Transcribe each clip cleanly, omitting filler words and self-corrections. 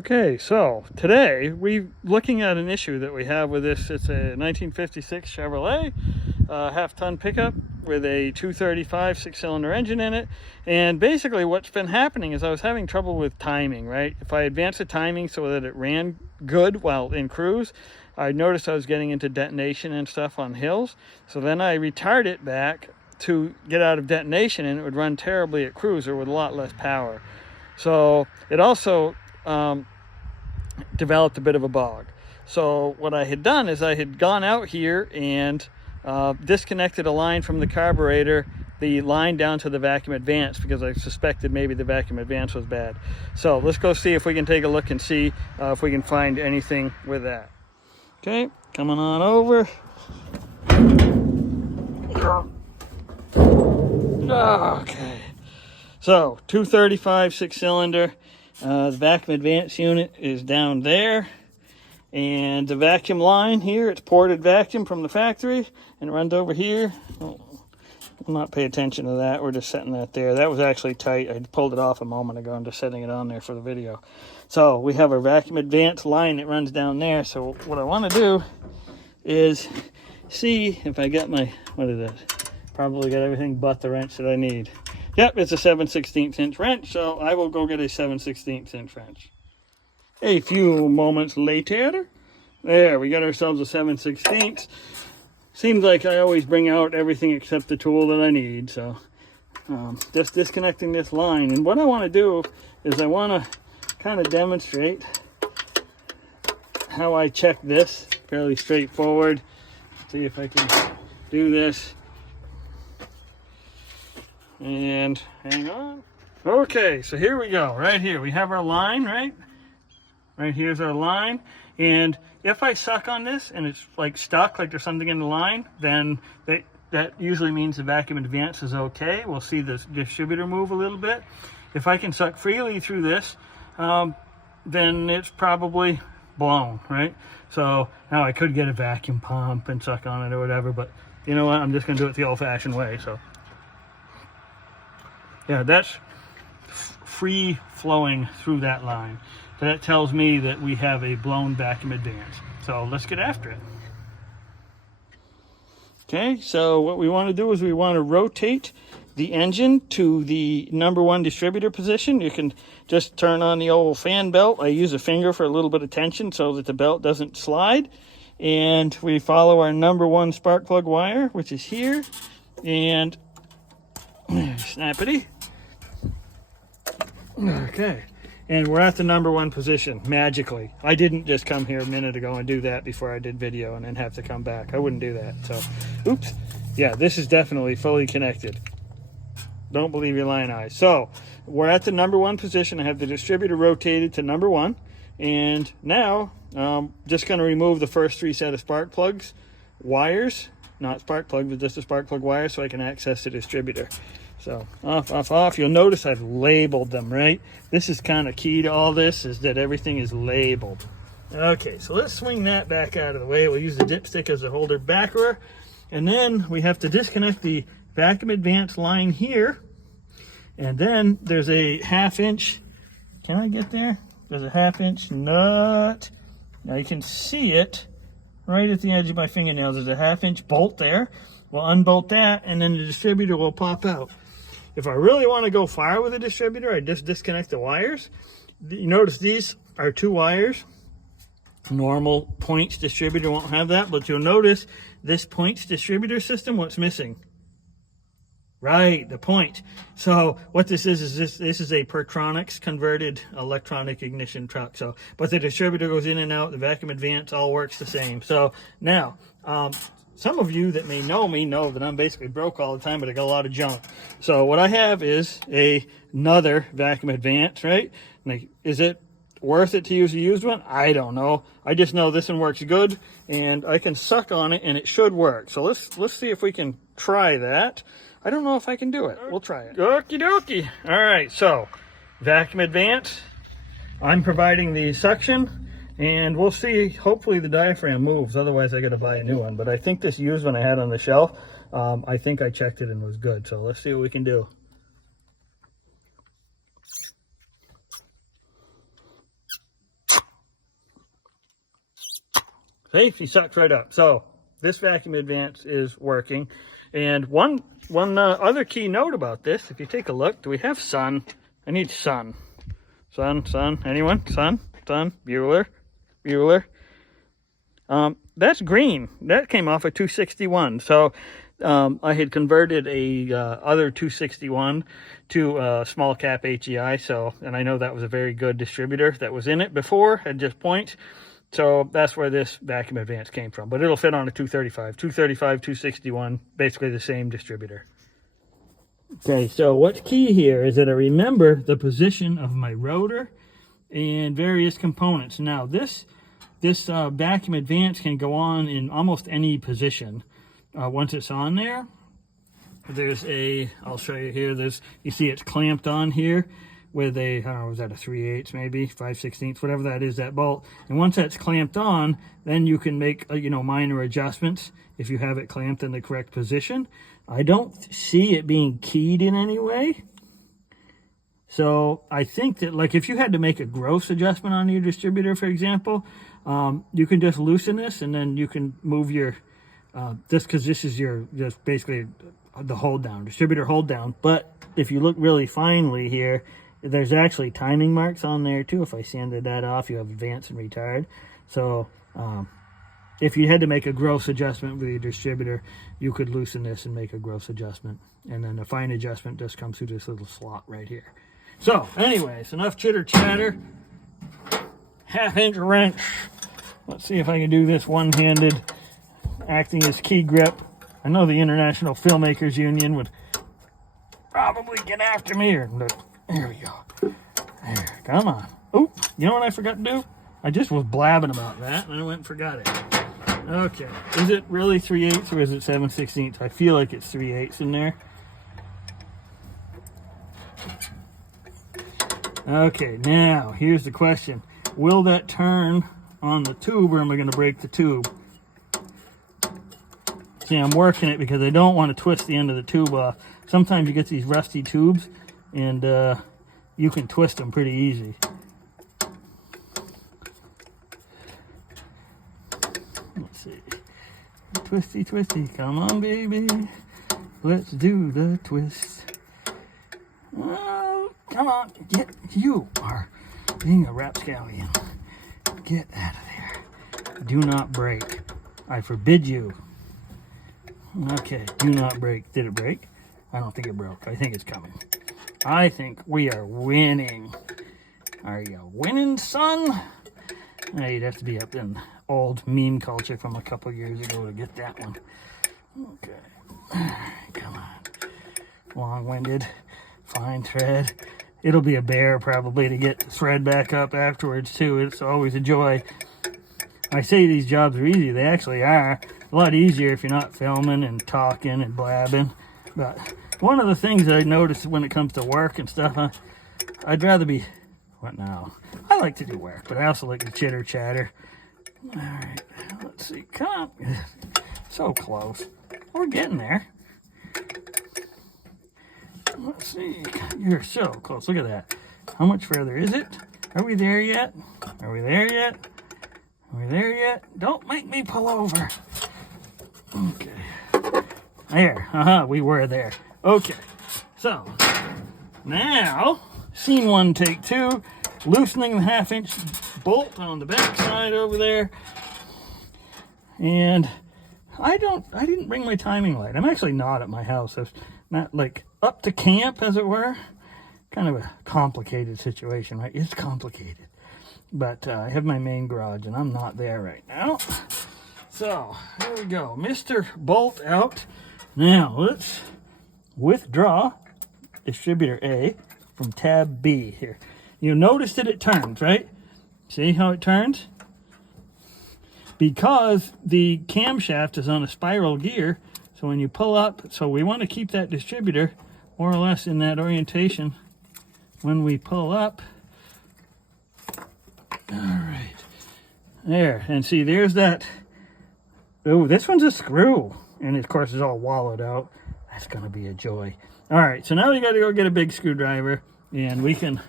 Okay, so today we're looking at an issue that we have with this. It's a 1956 Chevrolet half-ton pickup with a 235 six-cylinder engine in it. And basically what's been happening is I was having trouble with timing, right? If I advanced the timing so that it ran good while in cruise, I noticed I was getting into detonation and stuff on hills. So then I retarded it back to get out of detonation, and it would run terribly at cruise or with a lot less power. So it also developed a bit of a bog. So what I had done is I had gone out here and disconnected a line from the carburetor, the line down to the vacuum advance, because I suspected maybe the vacuum advance was bad. So let's go see if we can take a look and see if we can find anything with that. Okay, coming on over. Okay, so 235 six-cylinder. The vacuum advance unit is down there, and the vacuum line here, it's ported vacuum from the factory, and it runs over here. We'll not pay attention to that. We're just setting that there. That was actually tight. I pulled it off a moment ago. I'm just setting it on there for the video. So we have our vacuum advance line that runs down there. So what I want to do is see if I got my, what is it? Probably got everything but the wrench that I need. Yep, it's a 7/16 inch wrench, so I will go get a 7/16 inch wrench. A few moments later, there, we got ourselves a 7/16. Seems like I always bring out everything except the tool that I need, so just disconnecting this line. And what I want to do is I want to kind of demonstrate how I check this. Fairly straightforward. See if I can do this. And hang on. Okay, so here we go. Right here we have our line, right here's our line. And if I suck on this and it's like stuck, like there's something in the line, then that usually means the vacuum advance is okay. We'll see the distributor move a little bit. If I can suck freely through this, then it's probably blown, right? So now I could get a vacuum pump and suck on it or whatever, but you know what, I'm just gonna do it the old-fashioned way. So yeah, that's free flowing through that line. So that tells me that we have a blown vacuum advance. So let's get after it. Okay, so what we want to do is we want to rotate the engine to the #1 distributor position. You can just turn on the old fan belt. I use a finger for a little bit of tension so that the belt doesn't slide. And we follow our #1 spark plug wire, which is here. And snappity. Okay, and we're at the #1 position magically. I didn't just come here a minute ago and do that before I did video and then have to come back. I wouldn't do that. So oops, yeah, this is definitely fully connected. Don't believe your lying eyes. So we're at the #1 position. I have the distributor rotated to #1, and now just going to remove the first 3 set of spark plugs wires, not spark plug, but just a spark plug wire, so I can access the distributor. So off, off, off. You'll notice I've labeled them, right? This is kind of key to all this, is that everything is labeled. Okay, so let's swing that back out of the way. We'll use the dipstick as a holder backer. And then we have to disconnect the vacuum advance line here. And then there's a 1/2 inch. Can I get there? There's a 1/2 inch nut. Now you can see it right at the edge of my fingernails. There's a 1/2 inch bolt there. We'll unbolt that, and then the distributor will pop out. If I really want to go far with the distributor, I just disconnect the wires. You notice these are 2 wires. Normal points distributor won't have that, but you'll notice this points distributor system, what's missing? Right, the point. So what this is this is a Pertronix converted electronic ignition truck. So, but the distributor goes in and out, the vacuum advance all works the same. So now, some of you that may know me know that I'm basically broke all the time, but I got a lot of junk. So what I have is another vacuum advance, right? Like, is it worth it to use a used one? I don't know. I just know this one works good, and I can suck on it, and it should work. So let's see if we can try that. I don't know if I can do it. We'll try it. Okie dokie. All right, so vacuum advance. I'm providing the suction. And we'll see, hopefully the diaphragm moves, otherwise I got to buy a new one. But I think this used one I had on the shelf, I think I checked it and was good. So let's see what we can do. See, he sucks right up. So this Vacuum Advance is working. And one other key note about this, if you take a look, do we have sun? I need sun. Sun, anyone? Sun, Bueller. That's green. That came off a 261. So I had converted a other 261 to a small cap HEI. So, and I know that was a very good distributor that was in it before at just point. So that's where this Vacuum Advance came from. But it'll fit on a 235. 235, 261, basically the same distributor. Okay, so what's key here is that I remember the position of my rotor and various components. Now this Vacuum Advance can go on in almost any position. Once it's on there, there's I'll show you here, you see it's clamped on here with I don't know, is that a 3/8 maybe, 5/16, whatever that is, that bolt. And once that's clamped on, then you can make, minor adjustments if you have it clamped in the correct position. I don't see it being keyed in any way. So I think that, like, if you had to make a gross adjustment on your distributor, for example, you can just loosen this and then you can move your, because this is just basically the hold down, distributor hold down. But if you look really finely here, there's actually timing marks on there too. If I sanded that off, you have advance and retard. So if you had to make a gross adjustment with your distributor, you could loosen this and make a gross adjustment. And then the fine adjustment just comes through this little slot right here. So anyways, enough chitter chatter. 1/2 inch wrench. Let's see if I can do this one-handed, acting as key grip. I know the International Filmmakers Union would probably get after me here, but there we go. There, come on. Oh, you know what I forgot to do? I just was blabbing about that, and I went and forgot it. Okay, is it really 3/8 or is it 7/16? I feel like it's 3/8 in there. Okay, now here's the question. Will that turn on the tube, or am I going to break the tube? See, I'm working it because I don't want to twist the end of the tube off. Sometimes you get these rusty tubes, and you can twist them pretty easy. Let's see. Twisty, twisty, come on, baby. Let's do the twist. Oh, come on, you are being a rapscallion. Get out of there. Do not break. I forbid you. Okay, do not break. Did it break? I don't think it broke. I think it's coming. I think we are winning. Are you winning, son? Now, you'd have to be up in old meme culture from a couple years ago to get that one. Okay. Come on. Long-winded. Fine thread. It'll be a bear probably to get the thread back up afterwards too. It's always a joy. I say these jobs are easy. They actually are. A lot easier if you're not filming and talking and blabbing. But one of the things that I noticed when it comes to work and stuff, I'd rather be... What now? I like to do work, but I also like to chitter chatter. All right, let's see. Come on. So close. We're getting there. Let's see. You're so close. Look at that. How much further is it? Are we there yet? Are we there yet? Are we there yet? Don't make me pull over. Okay. There. We were there. Okay. So, now, scene one, take two. Loosening the 1/2 inch bolt on the back side over there. And I didn't bring my timing light. I'm actually not at my house. I was not like up to camp, as it were. Kind of a complicated situation, right? It's complicated. But I have my main garage, and I'm not there right now. So, here we go. Mr. Bolt out. Now, let's withdraw distributor A from tab B here. You notice that it turns, right? See how it turns? Because the camshaft is on a spiral gear, so when you pull up, so we want to keep that distributor more or less in that orientation when we pull up. All right. There, and see, there's that. Oh, this one's a screw. And of course, it's all wallowed out. That's going to be a joy. All right, so now we got to go get a big screwdriver, and we can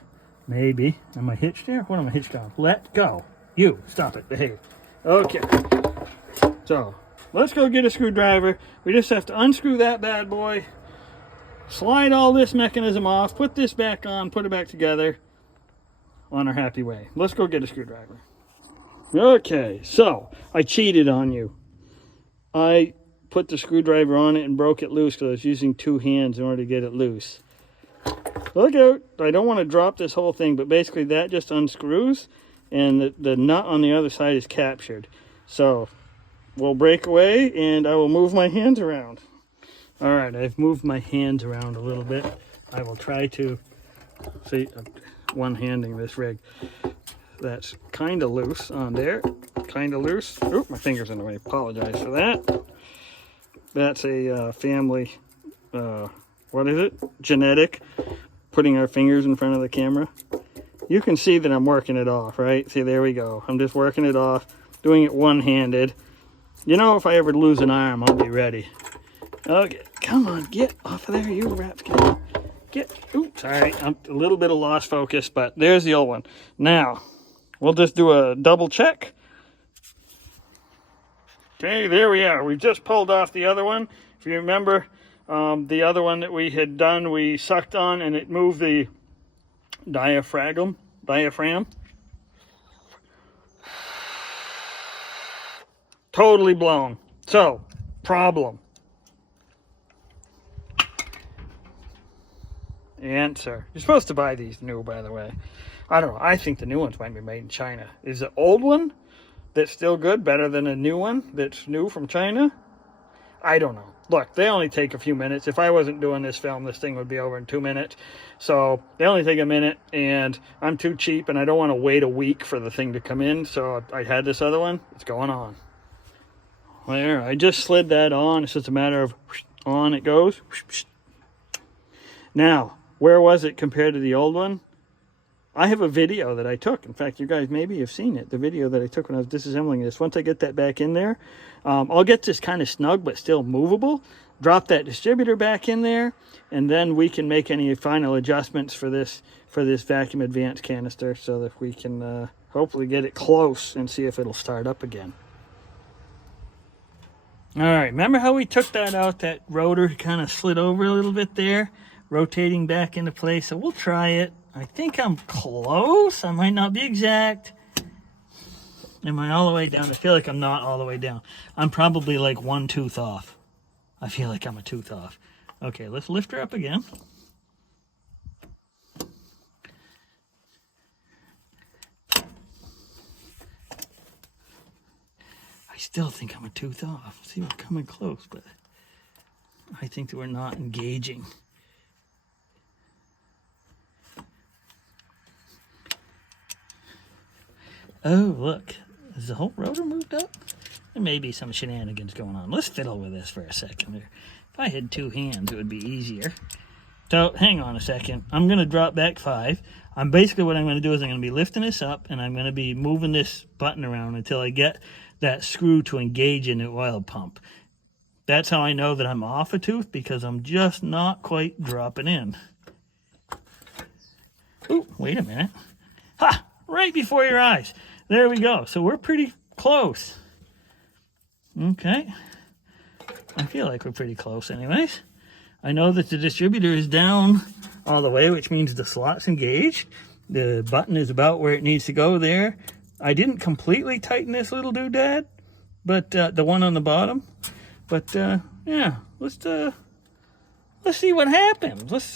maybe. Am I hitched here? What am I hitched on? Let go. You, stop it. Behave. Okay. So let's go get a screwdriver. We just have to unscrew that bad boy, slide all this mechanism off, put this back on, put it back together, on our happy way. Let's go get a screwdriver. Okay, so I cheated on you. I put the screwdriver on it and broke it loose because I was using 2 hands in order to get it loose. Look out, I don't want to drop this whole thing, but basically that just unscrews and the nut on the other side is captured. So we'll break away and I will move my hands around. All right, I've moved my hands around a little bit. I will try to, see, one-handing this rig. That's kind of loose on there, kind of loose. Oh, my finger's in the way, apologize for that. That's a family, what is it? Genetic, putting our fingers in front of the camera. You can see that I'm working it off, right? See, there we go. I'm just working it off, doing it one-handed. You know, if I ever lose an arm, I'll be ready. Okay, come on, get off of there, you rapskin. Get, oops, sorry, I'm a little bit of lost focus, but there's the old one. Now, we'll just do a double check. Okay, there we are. We've just pulled off the other one. If you remember, the other one that we had done, we sucked on and it moved the diaphragm. Totally blown. So, problem. Answer. You're supposed to buy these new, by the way. I don't know. I think the new ones might be made in China. Is the old one that's still good better than a new one that's new from China? I don't know. Look, they only take a few minutes. If I wasn't doing this film, this thing would be over in 2 minutes. So they only take a minute, and I'm too cheap, and I don't want to wait a week for the thing to come in. So I had this other one. It's going on. There, I just slid that on. It's just a matter of on it goes. Now, where was it compared to the old one? I have a video that I took. In fact, you guys maybe have seen it. The video that I took when I was disassembling this. Once I get that back in there, I'll get this kind of snug but still movable. Drop that distributor back in there, and then we can make any final adjustments for this Vacuum Advanced canister so that we can hopefully get it close and see if it'll start up again. All right, remember how we took that out? That rotor kind of slid over a little bit there, rotating back into place. So we'll try it. I think I'm close. I might not be exact. Am I all the way down? I feel like I'm not all the way down. I'm probably like 1 tooth off. I feel like I'm a tooth off. Okay, let's lift her up again. I still think I'm a tooth off. See, we're coming close, but I think that we're not engaging. Oh, look. Is the whole rotor moved up? There may be some shenanigans going on. Let's fiddle with this for a second here. If I had 2 hands, it would be easier. So, hang on a second. I'm going to drop back 5. Basically what I'm going to do is I'm going to be lifting this up, and I'm going to be moving this button around until I get that screw to engage in the oil pump. That's how I know that I'm off a tooth, because I'm just not quite dropping in. Ooh, wait a minute. Ha! Right before your eyes. There we go. So we're pretty close. Okay. I feel like we're pretty close anyways. I know that the distributor is down all the way, which means the slot's engaged. The button is about where it needs to go there. I didn't completely tighten this little doodad, but the one on the bottom. But yeah, let's see what happens. Let's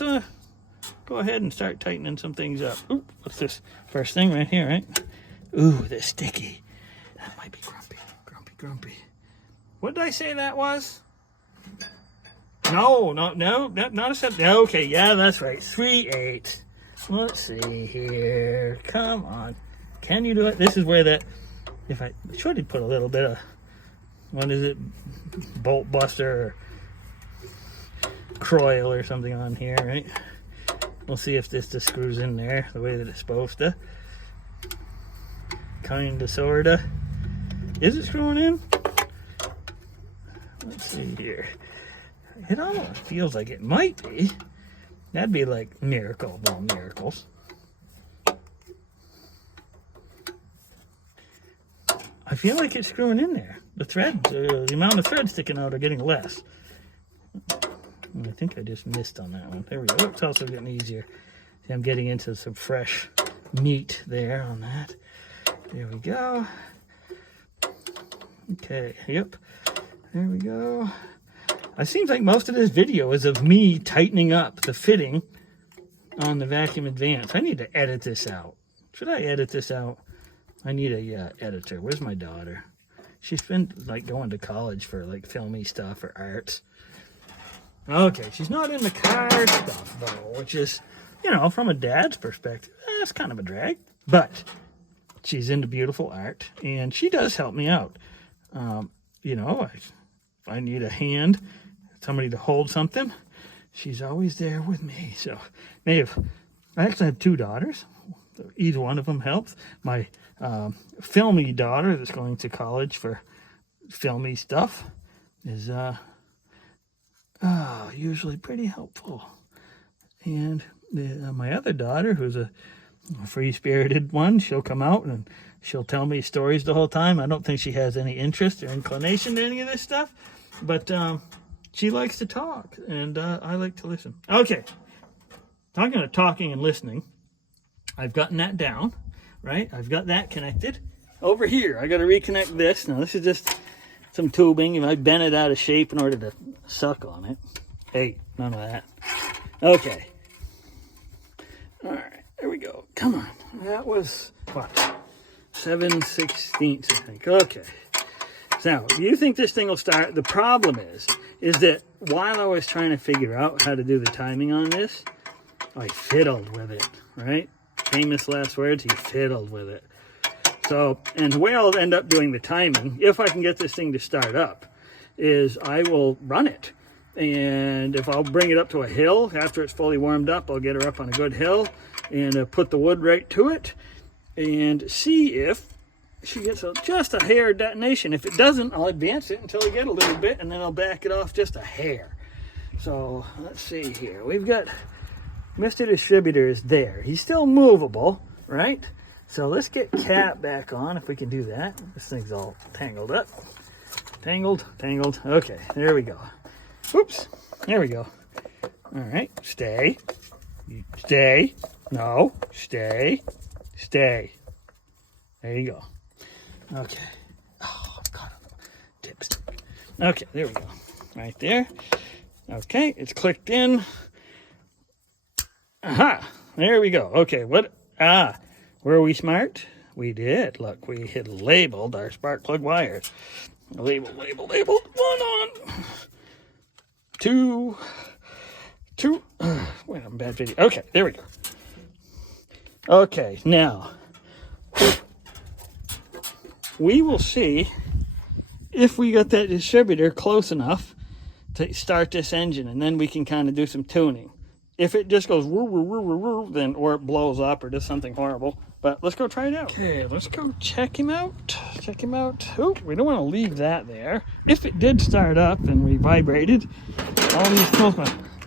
go ahead and start tightening some things up. Ooh, what's this first thing right here, right? Ooh, they're sticky. That might be grumpy. What did I say that was? No, not a 7. Okay, yeah, that's right. 3/8. Let's see here. Come on. Can you do it? This is where that, if I should have put a little bit of, what is it? Bolt buster or Croyle or something on here, right? We'll see if this just screws in there the way that it's supposed to. Kinda, sorta. Is it screwing in? Let's see here. It almost feels like it might be. That'd be like miracle of all miracles. I feel like it's screwing in there. the threads, the amount of thread sticking out are getting less. I think I just missed on that one. There we go. It's also getting easier. See, I'm getting into some fresh meat there on that. There we go. Okay, yep. There we go. It seems like most of this video is of me tightening up the fitting on the Vacuum Advance. I need to edit this out. Should I edit this out? I need a editor. Where's my daughter? She's been like going to college for like filmy stuff or arts. Okay, she's not in the car stuff though, which is, you know, from a dad's perspective, that's kind of a drag. But she's into beautiful art, and she does help me out. You know, if I need a hand, somebody to hold something, she's always there with me. So, I actually have 2 daughters. Either one of them helps. My filmy daughter that's going to college for filmy stuff is usually pretty helpful. And my other daughter, who's a free-spirited one, she'll come out and she'll tell me stories the whole time. I don't think she has any interest or inclination to any of this stuff, but she likes to talk, and I like to listen. Okay, talking of talking and listening, I've gotten that down, right? I've got that connected. Over here, I got to reconnect this. Now, this is just some tubing. I bent it out of shape in order to suck on it. Hey, none of that. Okay. All right, there we go. Come on. That was, what, 7/16, I think. Okay. Now, do you think this thing will start? The problem is that while I was trying to figure out how to do the timing on this, I fiddled with it, right? Famous last words, he fiddled with it. So, and the way I'll end up doing the timing, if I can get this thing to start up, is I will run it. And if I'll bring it up to a hill, after it's fully warmed up, I'll get her up on a good hill and put the wood right to it and see if she gets just a hair detonation. If it doesn't, I'll advance it until I get a little bit, and then I'll back it off just a hair. So, let's see here. We've got Mr. Distributor is there. He's still movable, right? So let's get Cap back on, if we can do that. This thing's all tangled up. Tangled. Okay, there we go. Oops, there we go. All right, stay. No, stay. There you go. Okay. Oh, I've got a dipstick. Okay, there we go. Right there. Okay, it's clicked in. Aha, there we go. Okay, were we smart? We did. Look, we had labeled our spark plug wires. Labeled. 1 on. 2. Wait, I'm bad video. Okay, there we go. Okay, now we will see if we got that distributor close enough to start this engine, and then we can kind of do some tuning. If it just goes woo, woo, woo, woo, woo, then, or it blows up or does something horrible. But let's go try it out. Okay, let's go check him out. Oh, we don't want to leave that there. If it did start up and we vibrated, all these tools,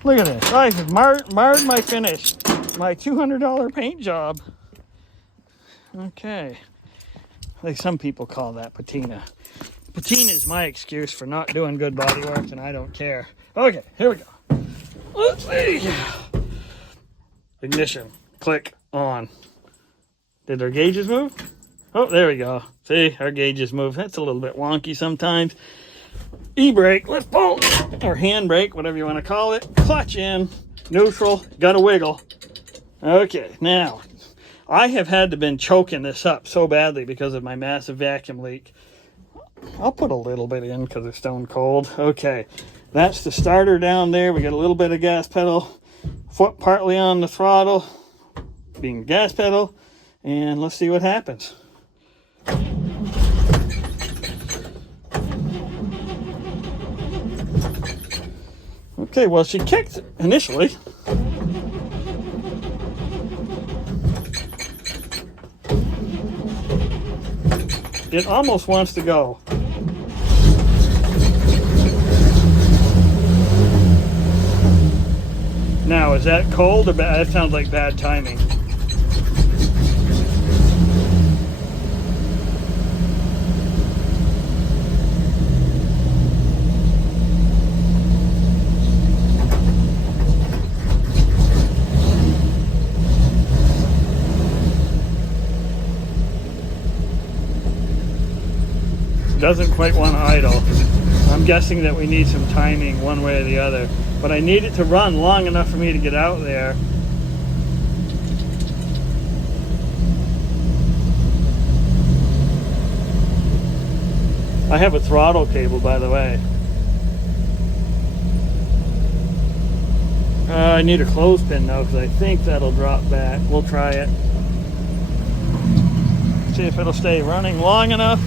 look at this. I have marred my finish. My $200 paint job. Okay. Like some people call that patina. Patina is my excuse for not doing good body work, and I don't care. Okay, here we go. Let's see. Ignition. Click on. Did our gauges move? Oh, there we go. See, our gauges move. That's a little bit wonky sometimes. E-brake. Let's pull. Or handbrake, whatever you want to call it. Clutch in. Neutral. Gotta wiggle. Okay, now, I have had to been choking this up so badly because of my massive vacuum leak. I'll put a little bit in because it's stone cold. Okay, that's the starter down there. We got a little bit of gas pedal, foot partly on the throttle, being gas pedal, and let's see what happens. Okay, well, she kicked initially. It almost wants to go. Now, is that cold or bad? That sounds like bad timing. doesn't quite want to idle. I'm guessing that we need some timing one way or the other, but I need it to run long enough for me to get out there. I have a throttle cable, by the way. I need a clothespin though, because I think that'll drop back. We'll try it. See if it'll stay running long enough.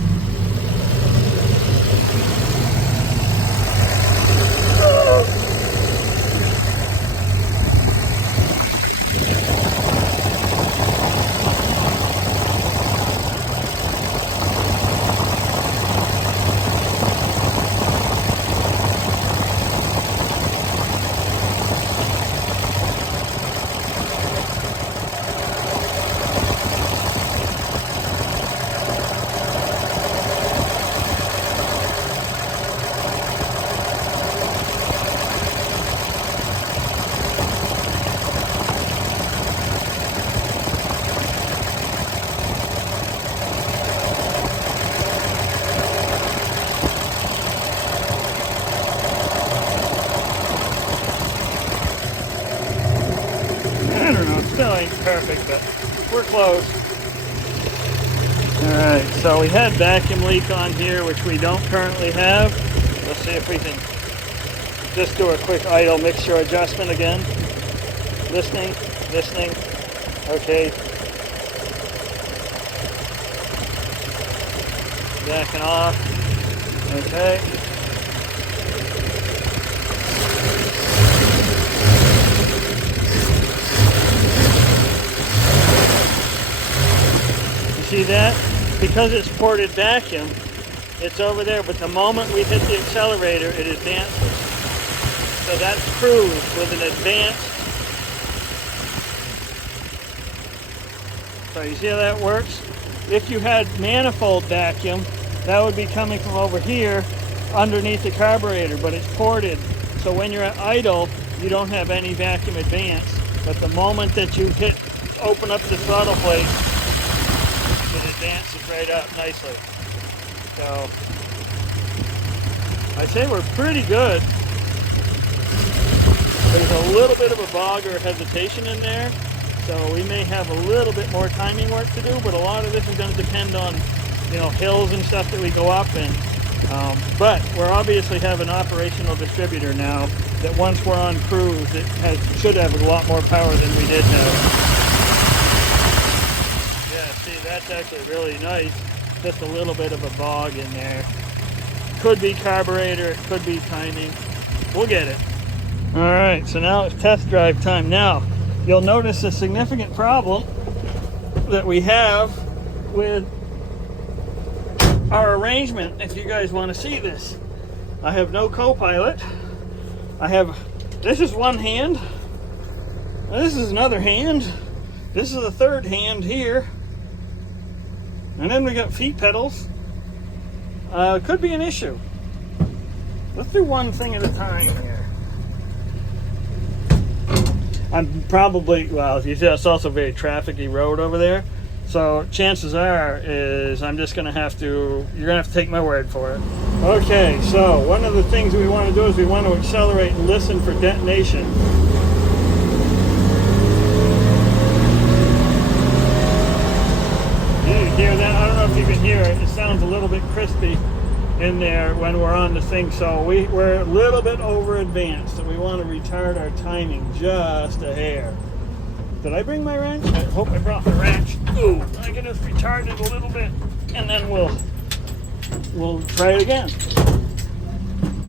Still ain't perfect, but we're close. Alright, so we had vacuum leak on here, which we don't currently have. Let's see if we can just do a quick idle mixture adjustment again. Listening. Okay. Backing off. Okay. See that? Because it's ported vacuum, it's over there, but the moment we hit the accelerator, it advances. So that's cruise with an advanced. So you see how that works? If you had manifold vacuum, that would be coming from over here underneath the carburetor, but it's ported. So when you're at idle, you don't have any vacuum advance. But the moment that you open up the throttle plate, it advances right up nicely. So I'd say we're pretty good. There's a little bit of a bog or hesitation in there, so we may have a little bit more timing work to do, but a lot of this is going to depend on, hills and stuff that we go up in. But we're obviously have an operational distributor now that once we're on cruise, it should have a lot more power than we did have. See, that's actually really nice. Just a little bit of a bog in there. Could be carburetor, it could be timing. We'll get it. Alright, so now it's test drive time. Now, you'll notice a significant problem that we have with our arrangement, if you guys want to see this. I have no co-pilot. This is one hand. This is another hand. This is the third hand here. And then we got feet pedals. Could be an issue. Let's do one thing at a time here. I'm probably, well, you see it's also a very trafficy road over there. So chances are is I'm just gonna have to, you're gonna have to take my word for it. Okay, so one of the things we want to do is we want to accelerate and listen for detonation. Hear that? I don't know if you can hear it. It sounds a little bit crispy in there when we're on the thing. So we're a little bit over advanced, and we want to retard our timing just a hair. Did I bring my wrench? I hope I brought my wrench. Ooh, I can just retard it a little bit, and then we'll try it again.